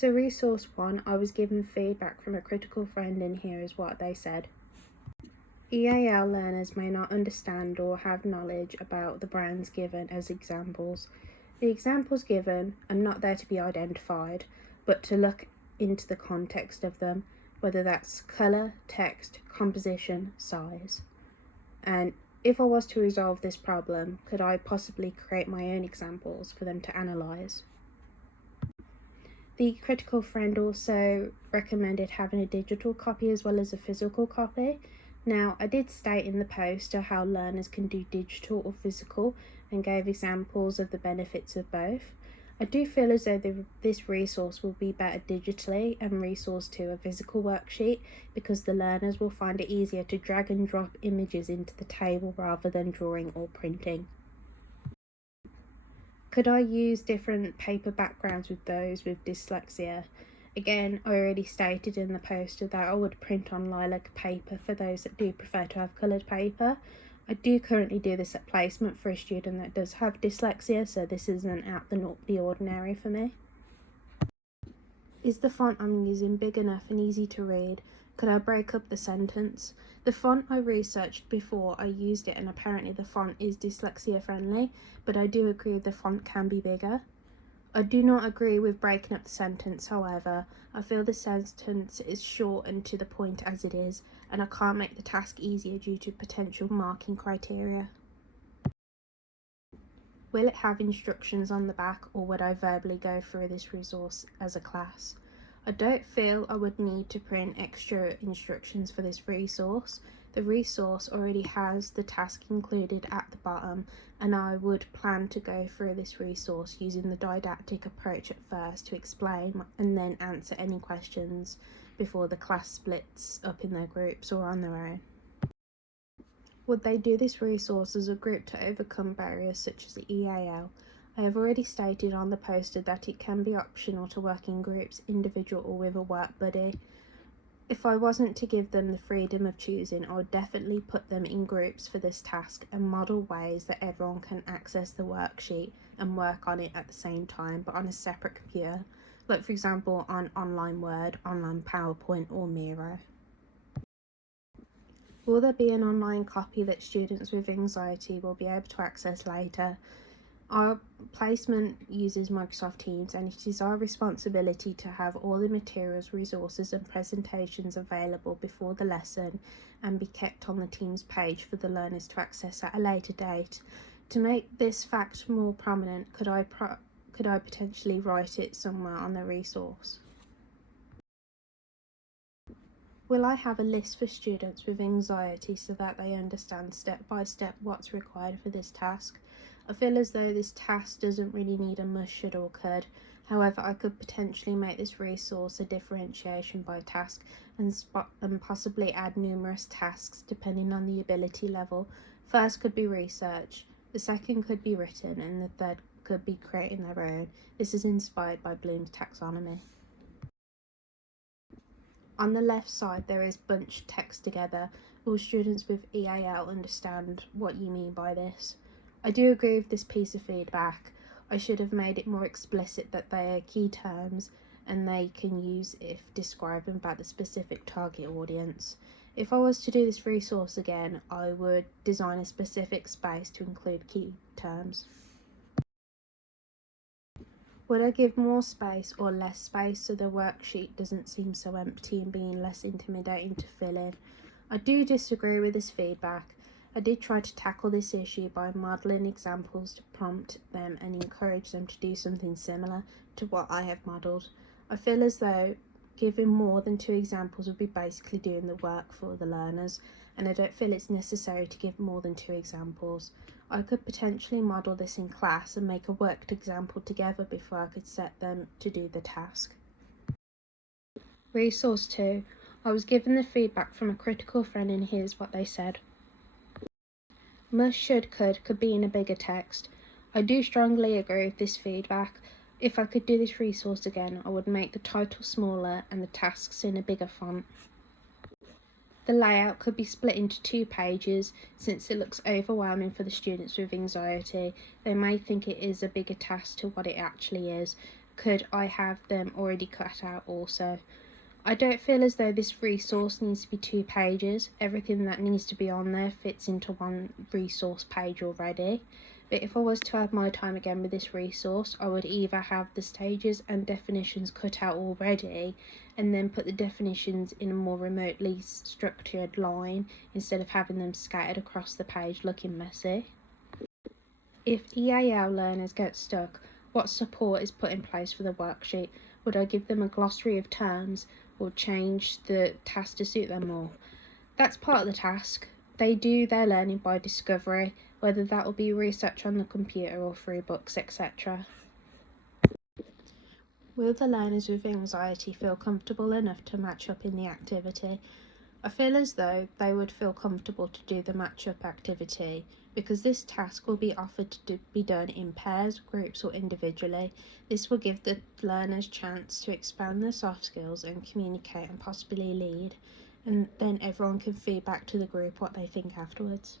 So resource 1, I was given feedback from a critical friend, and here is what they said. EAL learners may not understand or have knowledge about the brands given as examples. The examples given are not there to be identified, but to look into the context of them, whether that's colour, text, composition, size. And if I was to resolve this problem, could I possibly create my own examples for them to analyse? The critical friend also recommended having a digital copy as well as a physical copy. Now, I did state in the post how learners can do digital or physical and gave examples of the benefits of both. I do feel as though this resource will be better digitally and resource to a physical worksheet, because the learners will find it easier to drag and drop images into the table rather than drawing or printing. Could I use different paper backgrounds with those with dyslexia? Again, I already stated in the poster that I would print on lilac paper for those that do prefer to have coloured paper. I do currently do this at placement for a student that does have dyslexia, so this isn't out the ordinary for me. Is the font I'm using big enough and easy to read? Could I break up the sentence? The font I researched before I used it, and apparently the font is dyslexia friendly, but I do agree the font can be bigger. I do not agree with breaking up the sentence, however. I feel the sentence is short and to the point as it is, and I can't make the task easier due to potential marking criteria. Will it have instructions on the back, or would I verbally go through this resource as a class? I don't feel I would need to print extra instructions for this resource. The resource already has the task included at the bottom, and I would plan to go through this resource using the didactic approach at first to explain and then answer any questions before the class splits up in their groups or on their own. Would they do this resource as a group to overcome barriers such as EAL? I have already stated on the poster that it can be optional to work in groups, individual or with a work buddy. If I wasn't to give them the freedom of choosing, I would definitely put them in groups for this task and model ways that everyone can access the worksheet and work on it at the same time, but on a separate computer, like for example on online Word, online PowerPoint or Miro. Will there be an online copy that students with anxiety will be able to access later? Our placement uses Microsoft Teams, and it is our responsibility to have all the materials, resources and presentations available before the lesson and be kept on the Teams page for the learners to access at a later date. To make this fact more prominent, could I potentially write it somewhere on the resource? Will I have a list for students with anxiety so that they understand step by step what's required for this task? I feel as though this task doesn't really need a must, should or could. However, I could potentially make this resource a differentiation by task and possibly add numerous tasks depending on the ability level. First could be research, the second could be written, and the third could be creating their own. This is inspired by Bloom's taxonomy. On the left side there is bunched text together. Will students with EAL understand what you mean by this? I do agree with this piece of feedback. I should have made it more explicit that they are key terms and they can use if describing about the specific target audience. If I was to do this resource again, I would design a specific space to include key terms. Would I give more space or less space so the worksheet doesn't seem so empty and being less intimidating to fill in? I do disagree with this feedback. I did try to tackle this issue by modelling examples to prompt them and encourage them to do something similar to what I have modelled. I feel as though giving more than 2 examples would be basically doing the work for the learners, and I don't feel it's necessary to give more than 2 examples. I could potentially model this in class and make a worked example together before I could set them to do the task. Resource 2. I was given the feedback from a critical friend, and here's what they said. Must, should, could be in a bigger text. I do strongly agree with this feedback. If I could do this resource again, I would make the title smaller and the tasks in a bigger font. The layout could be split into 2 pages. Since it looks overwhelming for the students with anxiety, they may think it is a bigger task to what it actually is. could I have them already cut out also? I don't feel as though this resource needs to be 2 pages. Everything that needs to be on there fits into one resource page already. But if I was to have my time again with this resource, I would either have the stages and definitions cut out already and then put the definitions in a more remotely structured line instead of having them scattered across the page looking messy. If EAL learners get stuck, what support is put in place for the worksheet? Would I give them a glossary of terms or change the task to suit them more? That's part of the task. They do their learning by discovery, whether that will be research on the computer or through books, etc. Will the learners with anxiety feel comfortable enough to match up in the activity? I feel as though they would feel comfortable to do the match-up activity because this task will be offered to be done in pairs, groups or individually. This will give the learners chance to expand their soft skills and communicate and possibly lead, and then everyone can feed back to the group what they think afterwards.